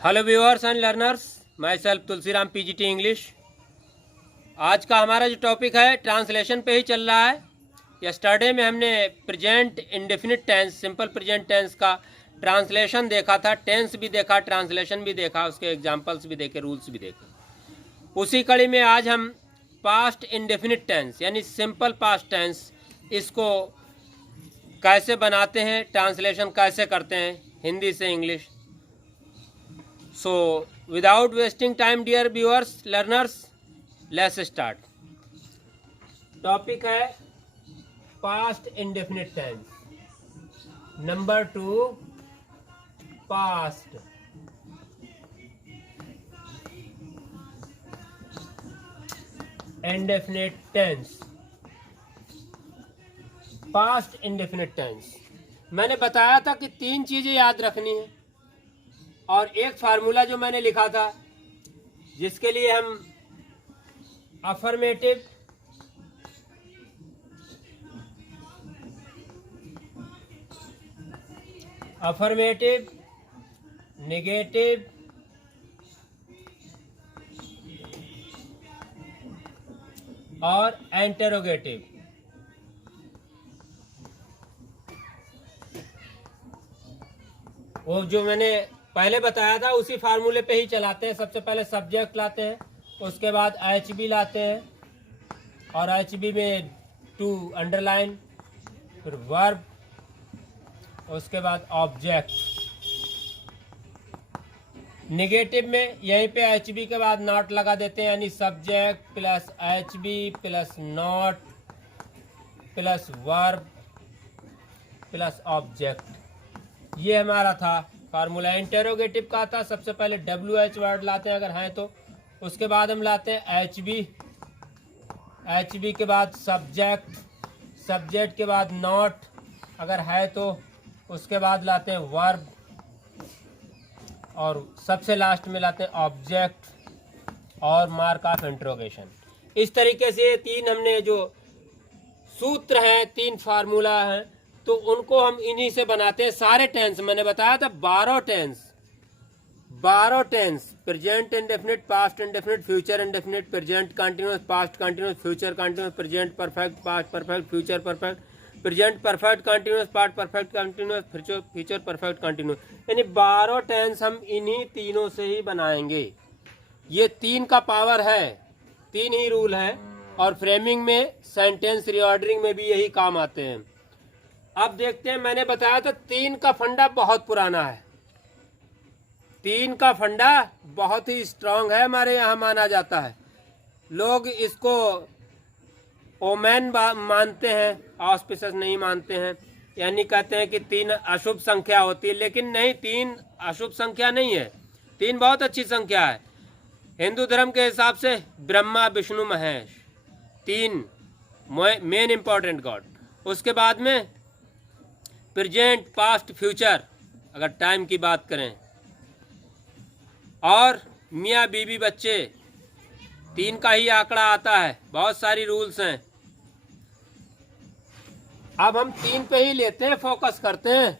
Hello viewers and learners, my self Tulsiram PGT English. आज का हमारा जो टॉपिक है ट्रांसलेशन पे ही चल रहा है। यस्टरडे में हमने present indefinite tense, simple present tense का ट्रांसलेशन देखा था, टेंस भी देखा, ट्रांसलेशन भी देखा, उसके एग्जांपल्स भी देखे, रूल्स भी देखे। उसी कड़ी में आज हम पास्ट इंडेफिनिट टेंस यानी सिंपल पास्ट टेंस, इसको कैसे बनाते हैं, ट्रांसलेशन कैसे करते हैं हिंदी से English. So, without wasting time, dear viewers, learners, let's start. Topic है past indefinite tense. Number 2, past indefinite tense. Past indefinite tense. मैंने बताया था कि 3 चीजें याद रखनी है और एक फार्मूला जो मैंने लिखा था जिसके लिए हम अफर्मेटिव, नेगेटिव और इंटरोगेटिव, वो जो मैंने पहले बताया था उसी फार्मूले पे ही चलाते हैं। सबसे पहले सब्जेक्ट लाते हैं, उसके बाद एच बी लाते हैं और एच बी में टू अंडरलाइन, फिर वर्ब, उसके बाद ऑब्जेक्ट। नेगेटिव में यहीं पे एच बी के बाद नॉट लगा देते हैं, यानी subject plus H B plus not plus verb plus object. ये हमारा था फार्मूला। इंटेरोगेटिव का था, सबसे पहले WH वर्ड लाते हैं अगर हैं तो, उसके बाद हम लाते हैं HB के बाद सब्जेक्ट के बाद नॉट अगर है तो, उसके बाद लाते हैं वर्ब और सबसे लास्ट में लाते हैं ऑब्जेक्ट और मार्क ऑफ इंट्रोगेशन। इस तरीके से 3 हमने जो सूत्र हैं, 3 फार्मूला हैं, तो उनको हम इन्हीं से बनाते हैं सारे टेंस। मैंने बताया था 12 tense, present indefinite, past indefinite, future indefinite, present continuous, past continuous, future continuous, present perfect, past perfect, future perfect, present perfect continuous, past perfect continuous, future perfect continuous, यानी 12 टेंस हम इन्हीं तीनों से ही बनाएंगे। ये 3 का पावर है, 3 ही रूल है और फ्रेमिंग में, सेंटेंस रीऑर्डरिंग में भी यही काम आते हैं। अब देखते हैं, मैंने बताया था 3 का फंडा बहुत पुराना है, 3 का फंडा बहुत ही स्ट्रांग है, हमारे यहाँ माना जाता है। लोग इसको ओमेन मानते हैं, ऑस्पिशस नहीं मानते हैं, यानी कहते हैं कि 3 अशुभ संख्या होती है, लेकिन नहीं, 3 अशुभ संख्या नहीं है, 3 बहुत अच्छी संख्या है। हिंदू धर्म के हिसाब से Brahma Vishnu Mahesh 3 main important God. उसके बाद में प्रेजेंट, पास्ट, फ्यूचर अगर टाइम की बात करें, और मियाँ बीवी बच्चे 3 का ही आंकड़ा आता है, बहुत सारी रूल्स हैं। अब हम 3 पे ही लेते हैं, फोकस करते हैं।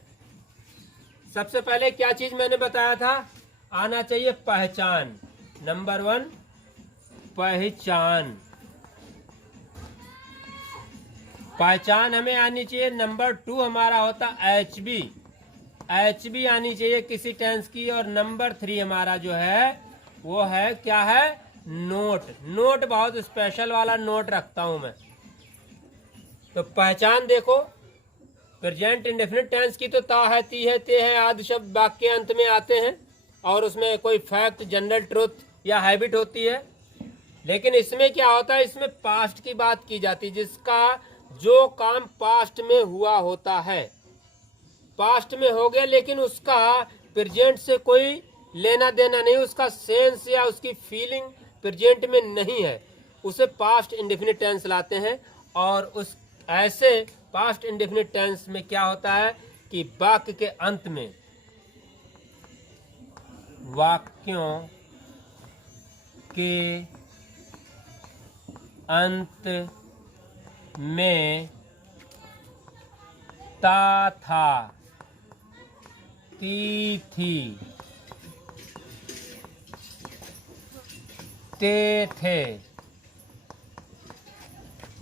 सबसे पहले क्या चीज मैंने बताया था, आना चाहिए पहचान। नंबर 1 पहचान हमें आनी चाहिए। नंबर 2 हमारा होता एच बी आनी चाहिए किसी टेंस की। और नंबर 3 हमारा जो है वो है, क्या है, नोट बहुत स्पेशल वाला नोट रखता हूं मैं। तो पहचान देखो, प्रेजेंट इंडेफिनिट टेंस की तो ता है, ती है, ते है आदि शब्द वाक्य के अंत में आते हैं और उसमें कोई फैक्ट, जनरल ट्रुथ या हैबिट होती है। लेकिन इसमें क्या होता है, इसमें पास्ट की बात की जाती है, जिसका जो काम पास्ट में हुआ होता है, पास्ट में हो गया, लेकिन उसका प्रेजेंट से कोई लेना देना नहीं, उसका सेंस या उसकी फीलिंग प्रेजेंट में नहीं है, उसे पास्ट इंडेफिनिट टेंस लाते हैं। और उस ऐसे पास्ट इंडेफिनिट टेंस में क्या होता है कि वाक्य के अंत में, वाक्यों के अंत में ता था, ती थी, ते थे,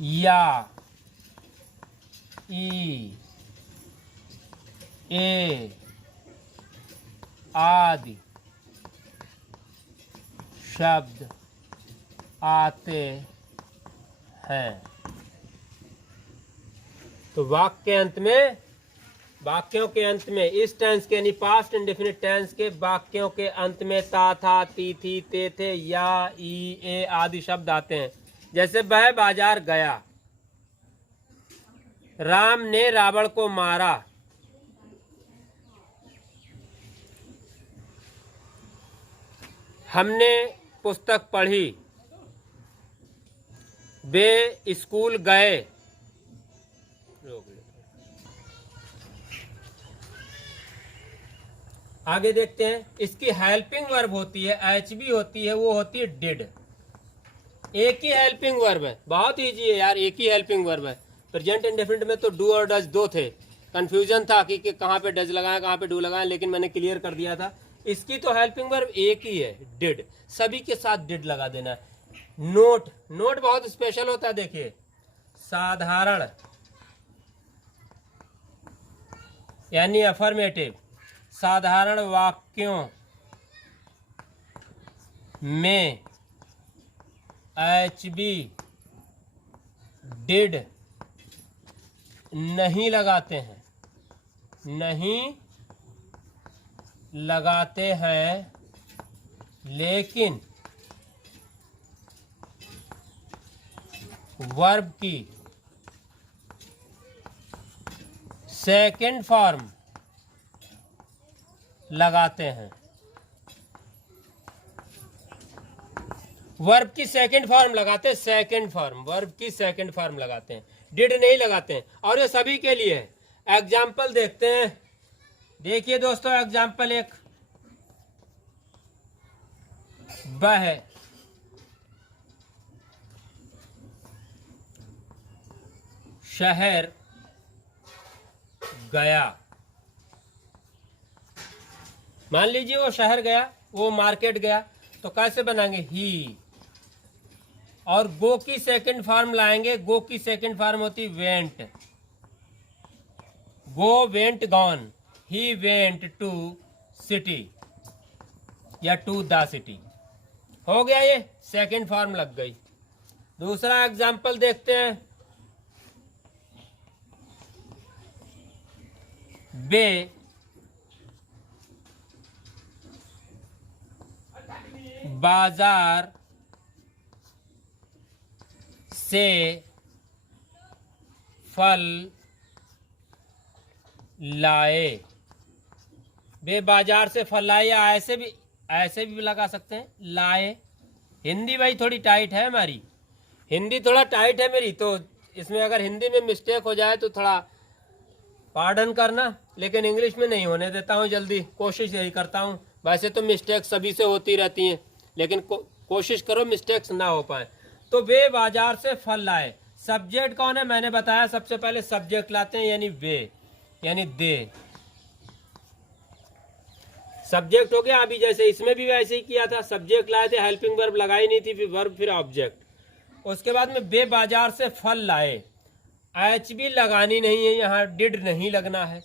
या, ई, ए आदि शब्द आते हैं। तो वाक्यों के अंत में इस टेंस के यानी पास्ट इंडेफिनिट टेंस के वाक्यों के अंत में ता, था, ती, थी, ते, थे, या, ई, ए आदि शब्द आते हैं। जैसे वह बाजार गया, राम ने रावण को मारा, हमने पुस्तक पढ़ी, वे स्कूल गए। आगे देखते हैं, इसकी हेल्पिंग वर्ब होती है, एचबी होती है, वो होती है डिड। एक ही हेल्पिंग वर्ब है, बहुत ईजी है यार, एक ही हेल्पिंग वर्ब है। प्रेजेंट इंडेफिनिट में तो डू और डज दो थे, कंफ्यूजन था कि कहाँ पे डज लगाएं कहाँ पे डू लगाएं, लेकिन मैंने क्लियर कर दिया था। इसकी तो हेल्पिंग वर्ब एक ही है, डिड। सभी के साथ डिड लगा देना है। नोट बहुत स्पेशल होता है, देखिए साधारण यानी अफर्मेटिव, साधारण वाक्यों में एचबी डिड नहीं लगाते हैं, लेकिन वर्ब की सेकंड फॉर्म लगाते हैं। वर्ब की सेकंड फॉर्म लगाते हैं, वर्ब की सेकंड फॉर्म लगाते हैं, डिड नहीं लगाते हैं। और ये सभी के लिए है। एग्जाम्पल देखते हैं, देखिए दोस्तों एग्जाम्पल एक, वह शहर गया। मान लीजिए वो शहर गया, वो मार्केट गया, तो कैसे बनाएंगे, ही। और गो की सेकंड फॉर्म लाएंगे, गो की सेकंड फॉर्म होती went. Go went gone, he went to city या टू द सिटी। हो गया, ये सेकंड फॉर्म लग गई। दूसरा एग्जाम्पल देखते हैं, वे बाजार से फल लाए। वे बाजार से फल लाए, या ऐसे भी लगा सकते हैं, लाए। हिंदी भाई थोड़ी टाइट है हमारी, हिंदी थोड़ा टाइट है मेरी, तो इसमें अगर हिंदी में मिस्टेक हो जाए तो थोड़ा पार्डन करना, लेकिन इंग्लिश में नहीं होने देता हूँ जल्दी, कोशिश यही करता हूँ। वैसे तो मिस्टेक सभी से होती रहती हैं, लेकिन कोशिश करो मिस्टेक्स ना हो पाए। तो वे बाजार से फल लाए, सब्जेक्ट कौन है मैंने बताया, सबसे पहले सब्जेक्ट लाते हैं, यानी वे यानी दे, सब्जेक्ट हो गया। अभी जैसे इसमें भी वैसे ही किया था, सब्जेक्ट लाए थे, हेल्पिंग वर्ब लगाई नहीं थी, फिर वर्ब फिर ऑब्जेक्ट। उसके बाद में वे बाजार से फल लाए, एच बी लगानी नहीं है, यहाँ डिड नहीं लगना है,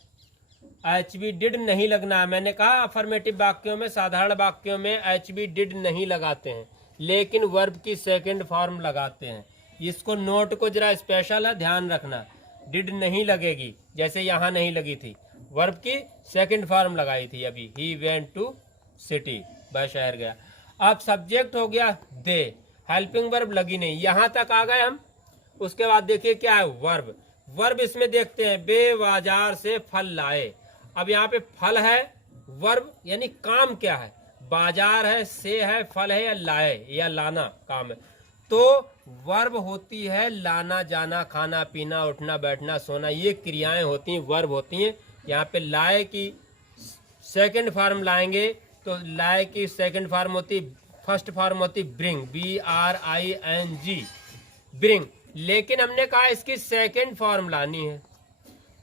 एच बी डिड नहीं लगना है। मैंने कहा अफर्मेटिव वाक्यों में, साधारण वाक्यों में एच बी डिड नहीं लगाते हैं, लेकिन वर्ब की सेकंड फॉर्म लगाते हैं। इसको नोट को जरा स्पेशल है, ध्यान रखना, डिड नहीं लगेगी, जैसे यहाँ नहीं लगी थी, वर्ब की सेकंड फॉर्म लगाई थी अभी, ही वेंट टू सिटी, वह शहर गया। अब सब्जेक्ट हो गया दे, हेल्पिंग वर्ब लगी नहीं, यहाँ तक आ गए हम। उसके बाद देखिए क्या है, वर्ब इसमें देखते हैं, वे बाजार से फल लाए। अब यहाँ पे फल है, वर्ब यानी काम क्या है, बाजार है, से है, फल है, या लाए या लाना काम है। तो वर्ब होती है लाना, जाना, खाना, पीना, उठना, बैठना, सोना, ये क्रियाएं होती हैं, वर्ब होती हैं। यहाँ पे लाए की सेकंड फॉर्म लाएंगे, तो लाए की सेकंड फॉर्म होती, फर्स्ट फॉर्म होती ब्रिंग, BRING, ब्रिंग। लेकिन हमने कहा इसकी सेकंड फॉर्म लानी है,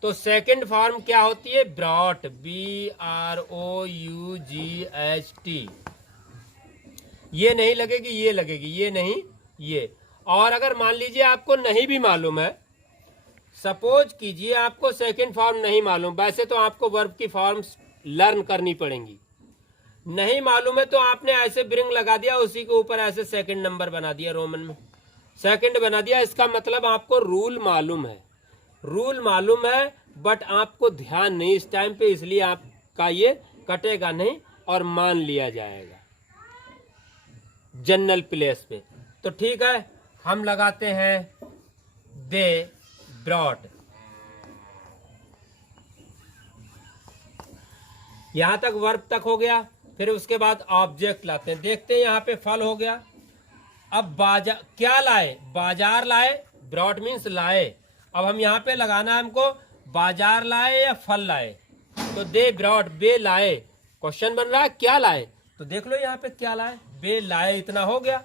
तो सेकंड फॉर्म क्या होती है, ब्रॉट, BROUGHT। ये नहीं लगेगी, ये लगेगी, ये नहीं ये। और अगर मान लीजिए आपको नहीं भी मालूम है, सपोज कीजिए आपको सेकंड फॉर्म नहीं मालूम, वैसे तो आपको वर्ब की फॉर्म्स लर्न करनी पड़ेंगी, नहीं मालूम है तो आपने ऐसे ब्रिंग लगा दिया, उसी के ऊपर ऐसे सेकंड नंबर बना दिया, रोमन में सेकंड बना दिया। इसका मतलब आपको रूल मालूम है, रूल मालूम है, बट आपको ध्यान नहीं इस टाइम पे, इसलिए आपका ये कटेगा नहीं और मान लिया जाएगा जनरल प्लेस पे। तो ठीक है, हम लगाते हैं दे ब्रॉट। यहां तक वर्ब तक हो गया, फिर उसके बाद ऑब्जेक्ट लाते हैं। देखते हैं यहाँ पे फल हो गया। अब बाजार क्या लाए, बाजार लाए, ब्रॉट मीन्स लाए। अब हम यहाँ पे लगाना है हमको बाजार लाए या फल लाए, तो दे ब्रॉट, बे लाए। क्वेश्चन बन रहा है क्या लाए, तो देख लो यहाँ पे क्या लाए, बे लाए, इतना हो गया।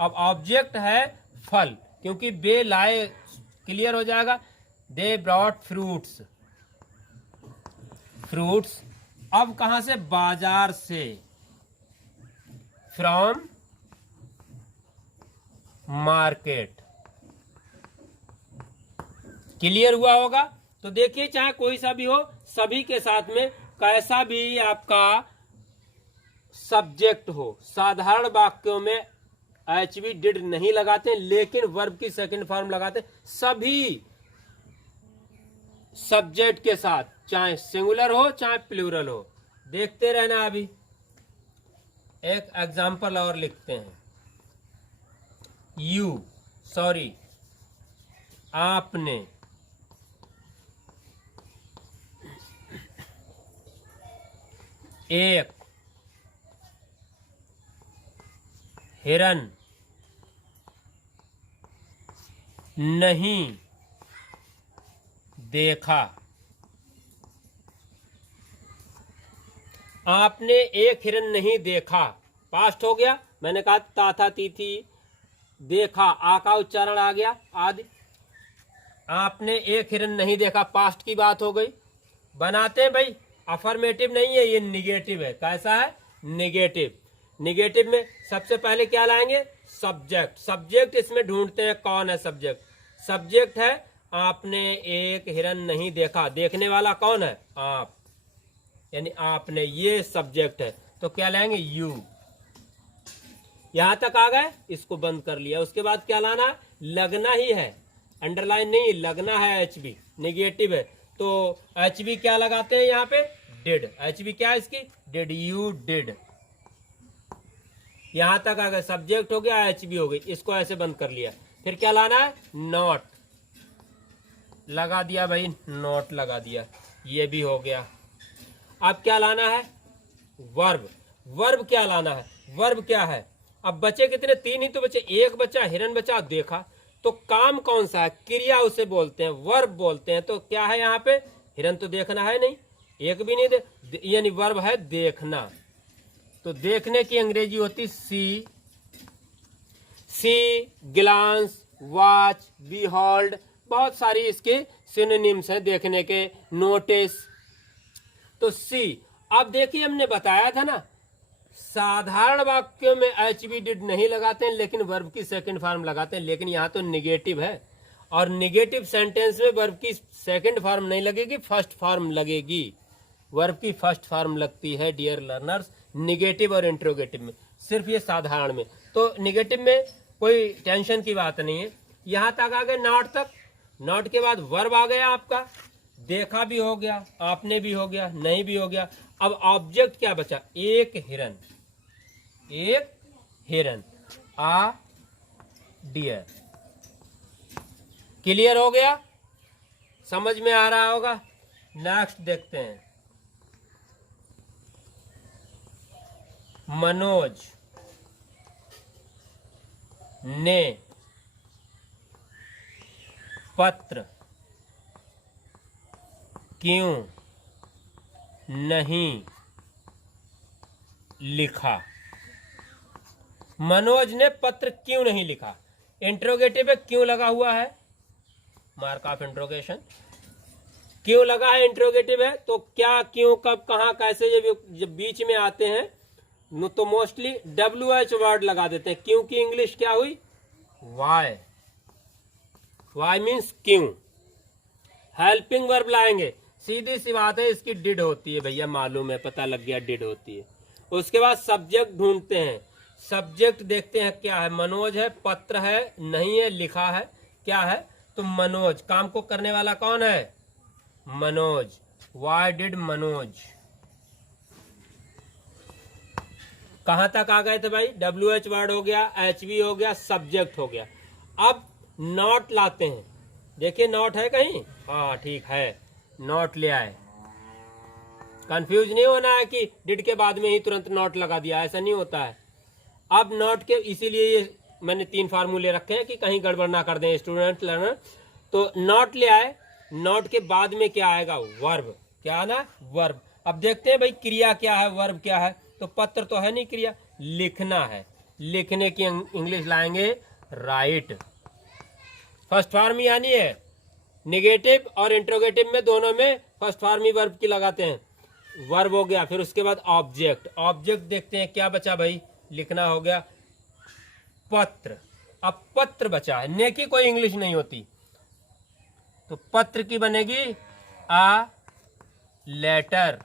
अब ऑब्जेक्ट है फल, क्योंकि बे लाए क्लियर हो जाएगा। They brought fruits, fruits. अब कहां से, बाजार से, फ्रॉम मार्केट। क्लियर हुआ होगा। तो देखिए चाहे कोई सा भी हो, सभी के साथ में कैसा भी आपका सब्जेक्ट हो, साधारण वाक्यों में एच वी डिड नहीं लगाते, लेकिन वर्ब की सेकंड फॉर्म लगाते सभी सब्जेक्ट के साथ, चाहे सिंगुलर हो चाहे प्लूरल हो। देखते रहना। अभी एक एग्जाम्पल और लिखते हैं। यू, सॉरी, आपने, एक हिरन नहीं देखा। आपने एक हिरन नहीं देखा, पास्ट हो गया। मैंने कहा ता था ती थी, देखा, आ का उच्चारण आ गया आदि। आपने एक हिरन नहीं देखा, पास्ट की बात हो गई। बनाते हैं भाई, अफर्मेटिव नहीं है, ये निगेटिव है। कैसा है, निगेटिव। निगेटिव में सबसे पहले क्या लाएंगे, सब्जेक्ट। सब्जेक्ट इसमें ढूंढते हैं कौन है सब्जेक्ट। सब्जेक्ट है आपने एक हिरन नहीं देखा, देखने वाला कौन है, आप, यानी आपने, ये सब्जेक्ट है। तो क्या लाएंगे, यू। यहां तक आ गए, इसको बंद कर लिया। उसके बाद क्या लाना, लगना ही है, अंडरलाइन नहीं, लगना है। एच बी निगेटिव है, तो एच बी क्या लगाते हैं यहाँ पे, डिड। एच बी क्या है इसकी, डिड, यू डिड। यहां तक आ गए, सब्जेक्ट हो गया, एच बी हो गई, इसको ऐसे बंद कर लिया। फिर क्या लाना है, नॉट लगा दिया भाई, नॉट लगा दिया, ये भी हो गया। अब क्या लाना है, वर्ब। वर्ब क्या लाना है, वर्ब क्या है। अब बचे कितने, तीन ही तो बचे, एक बचा हिरन बचा, देखा। तो काम कौन सा है, क्रिया उसे बोलते हैं, वर्ब बोलते हैं। तो क्या है यहाँ पे, हिरन तो देखना है नहीं, एक भी नहीं यानी वर्ब है देखना। तो देखने की अंग्रेजी होती सी, सी, ग्लांस, वॉच, बीहोल्ड, बहुत सारी इसके सिनोनिम्स हैं देखने के, नोटिस। तो सी। अब देखिए हमने बताया था ना, साधारण वाक्यों में एच बी डिड नहीं लगाते हैं, लेकिन वर्ब की सेकंड फॉर्म लगाते हैं। लेकिन यहाँ तो निगेटिव है, और निगेटिव सेंटेंस में वर्ब की सेकंड फॉर्म नहीं लगेगी, फर्स्ट फॉर्म लगेगी। वर्ब की फर्स्ट फॉर्म लगती है डियर लर्नर्स, निगेटिव और इंट्रोगेटिव में, सिर्फ ये साधारण में। तो निगेटिव में कोई टेंशन की बात नहीं है। यहां तक आ गए, नॉट तक। नॉट के बाद वर्ब आ गया आपका, देखा भी हो गया, आपने भी हो गया, नहीं भी हो गया। अब ऑब्जेक्ट क्या बचा, एक हिरन, एक हिरन, आ डियर। क्लियर हो गया, समझ में आ रहा होगा। नेक्स्ट देखते हैं, मनोज ने पत्र क्यों नहीं लिखा। मनोज ने पत्र क्यों नहीं लिखा, इंट्रोगेटिव है, क्यों लगा हुआ है, मार्क ऑफ इंट्रोगेशन। क्यों लगा है, इंट्रोगेटिव है, तो क्या, क्यों, कब, कहां, कैसे, ये जब बीच में आते हैं तो मोस्टली WH वर्ड लगा देते हैं, क्योंकि इंग्लिश क्या हुई, वाई। वाई मीन्स क्यों। हेल्पिंग वर्ब लाएंगे, सीधी सी बात है, इसकी डिड होती है भैया, मालूम है, पता लग गया, डिड होती है। उसके बाद सब्जेक्ट ढूंढते हैं, सब्जेक्ट देखते हैं क्या है, मनोज है, पत्र है, नहीं है, लिखा है, क्या है, तो मनोज। काम को करने वाला कौन है, मनोज। Why did Manoj. कहां तक आ गए थे भाई, WH वर्ड हो गया, HV हो गया, सब्जेक्ट हो गया। अब नॉट लाते हैं, देखिए नॉट है कहीं, हाँ ठीक है, नॉट ले आए। कंफ्यूज नहीं होना है कि डिड के बाद में ही तुरंत नॉट लगा दिया, ऐसा नहीं होता है। अब नॉट के, इसीलिए ये मैंने 3 फार्मूले रखे हैं कि कहीं गड़बड़ ना कर दें स्टूडेंट लर्नर। तो नॉट ले आए, नॉट के बाद में क्या आएगा, वर्ब। क्या आना, वर्ब। अब देखते हैं भाई क्रिया क्या है, वर्ब क्या है। तो पत्र तो है नहीं क्रिया, लिखना है, लिखने की इंग्लिश लाएंगे राइट। फर्स्ट फॉर्म यानी है, निगेटिव और इंट्रोगेटिव में दोनों में फर्स्ट फॉर्म ही वर्ब की लगाते हैं, वर्ब हो गया। फिर उसके बाद ऑब्जेक्ट, ऑब्जेक्ट देखते हैं क्या बचा भाई, लिखना हो गया, पत्र। अब पत्र बचा है, ने की कोई इंग्लिश नहीं होती, तो पत्र की बनेगी आ लेटर,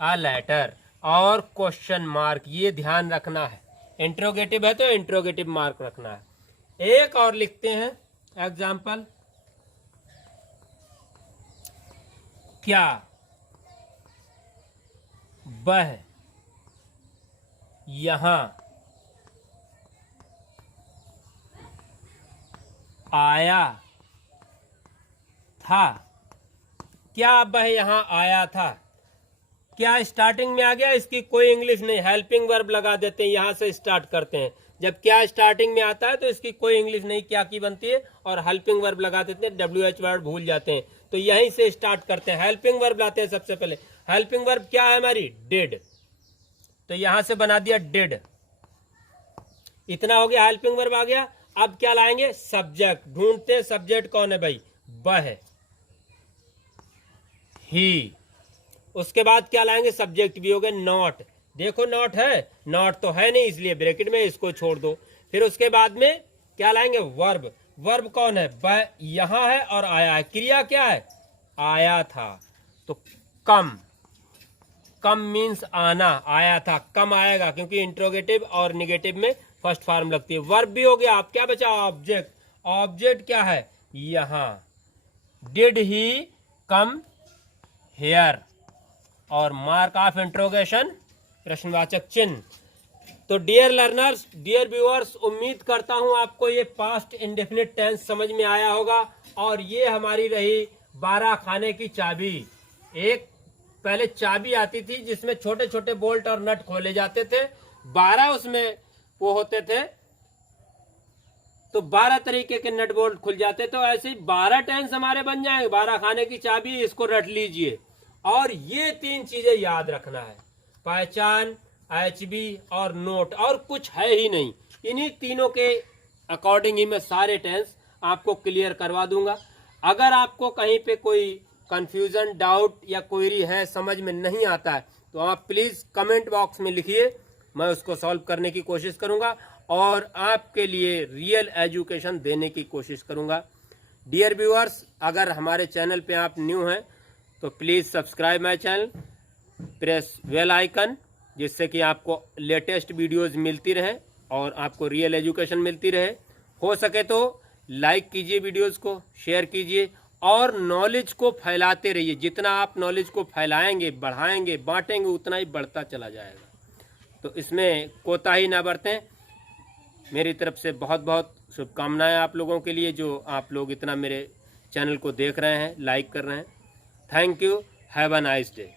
आ लेटर, और क्वेश्चन मार्क, ये ध्यान रखना है। इंट्रोगेटिव है तो इंट्रोगेटिव मार्क रखना है। एक और लिखते हैं एग्जाम्पल, क्या वह यहां आया था, क्या वह यहां आया था। क्या स्टार्टिंग में आ गया, इसकी कोई इंग्लिश नहीं, हेल्पिंग वर्ब लगा देते हैं, यहां से स्टार्ट करते हैं। जब क्या स्टार्टिंग में आता है तो इसकी कोई इंग्लिश नहीं, क्या की बनती है, और हेल्पिंग वर्ब लगा देते हैं, WH वर्ड भूल जाते हैं, तो यहीं से स्टार्ट करते हैं। हेल्पिंग वर्ब लाते हैं सबसे पहले। हेल्पिंग वर्ब क्या है हमारी, डिड, तो यहां से बना दिया डिड। इतना हो गया, हेल्पिंग वर्ब आ गया। अब क्या लाएंगे, सब्जेक्ट ढूंढते हैं, सब्जेक्ट कौन है भाई, वह, ही। उसके बाद क्या लाएंगे, सब्जेक्ट भी हो गए, नॉट। देखो नॉट है, नॉट तो है नहीं इसलिए ब्रैकेट में इसको छोड़ दो। फिर उसके बाद में क्या लाएंगे, वर्ब। वर्ब कौन है, वह यहां है और आया है। क्रिया क्या है, आया था, तो कम। कम मीन्स आना, आया था, कम आएगा, क्योंकि इंट्रोगेटिव और निगेटिव में फर्स्ट फॉर्म लगती है। वर्ब भी हो गया। अब क्या बचा, ऑब्जेक्ट। ऑब्जेक्ट क्या है, यहां, डिड ही कम हेयर, और मार्क ऑफ इंट्रोगेशन, प्रश्नवाचक चिन्ह। तो डियर लर्नर्स, डियर व्यूअर्स, उम्मीद करता हूं आपको ये पास्ट इंडेफिनिट टेंस समझ में आया होगा। और ये हमारी रही 12 खाने की चाबी। एक पहले चाबी आती थी जिसमें छोटे छोटे बोल्ट और नट खोले जाते थे, 12 उसमें वो होते थे, तो 12 तरीके के नट बोल्ट खुल जाते। तो ऐसे ही 12 टेंस हमारे बन जाएंगे। 12 खाने की चाबी, इसको रट लीजिए। और ये 3 चीजें याद रखना है, पहचान, HB और नोट, और कुछ है ही नहीं। इन्हीं तीनों के अकॉर्डिंग ही मैं सारे टेंस आपको क्लियर करवा दूंगा। अगर आपको कहीं पे कोई कंफ्यूजन, डाउट या क्वेरी है, समझ में नहीं आता है, तो आप प्लीज कमेंट बॉक्स में लिखिए, मैं उसको सॉल्व करने की कोशिश करूंगा और आपके लिए रियल एजुकेशन देने की कोशिश करूंगा। डियर व्यूअर्स, अगर हमारे चैनल पे आप न्यू हैं तो please subscribe my channel, press bell icon, जिससे कि आपको लेटेस्ट वीडियोस मिलती रहे और आपको रियल एजुकेशन मिलती रहे। हो सके तो लाइक कीजिए, वीडियोस को शेयर कीजिए और नॉलेज को फैलाते रहिए। जितना आप नॉलेज को फैलाएंगे, बढ़ाएंगे, बांटेंगे, उतना ही बढ़ता चला जाएगा। तो इसमें कोताही ना बरतें। मेरी तरफ से बहुत बहुत शुभकामनाएं आप लोगों के लिए, जो आप लोग इतना मेरे चैनल को देख रहे हैं, लाइक कर रहे हैं। Thank you, have a nice day.